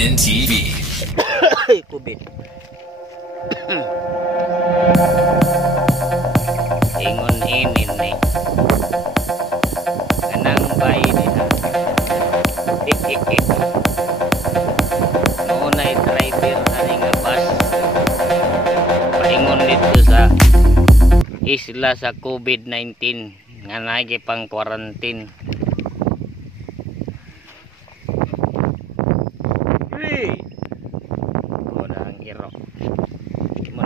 CNN TV. Kubit. Ingon inin ni. Kanang bay din ha. Noon ay driver ani nga bus. Paingon dito sa isla sa COVID-19 nga naigi pang quarantine.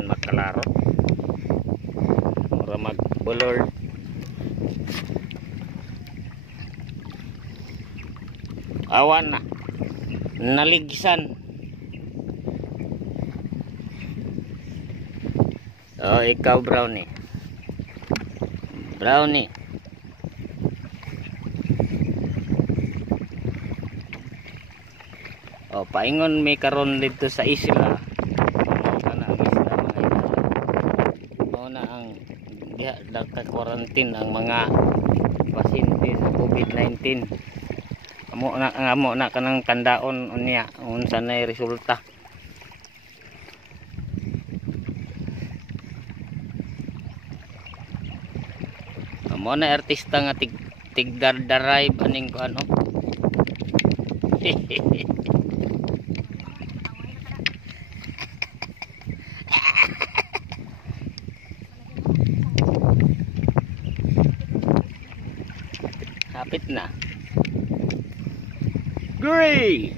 Makalaro mura magbulor awan na naligsan. Oh, ikaw Brownie oh, paingon may karon dito sa isla. Nagka-quarantine ang mga pasyente sa COVID-19. Amo na kanang kandaon unya unsa nay resulta. Amo na artista nga tigdar-drive aning ko ano. Kapit na. Gray!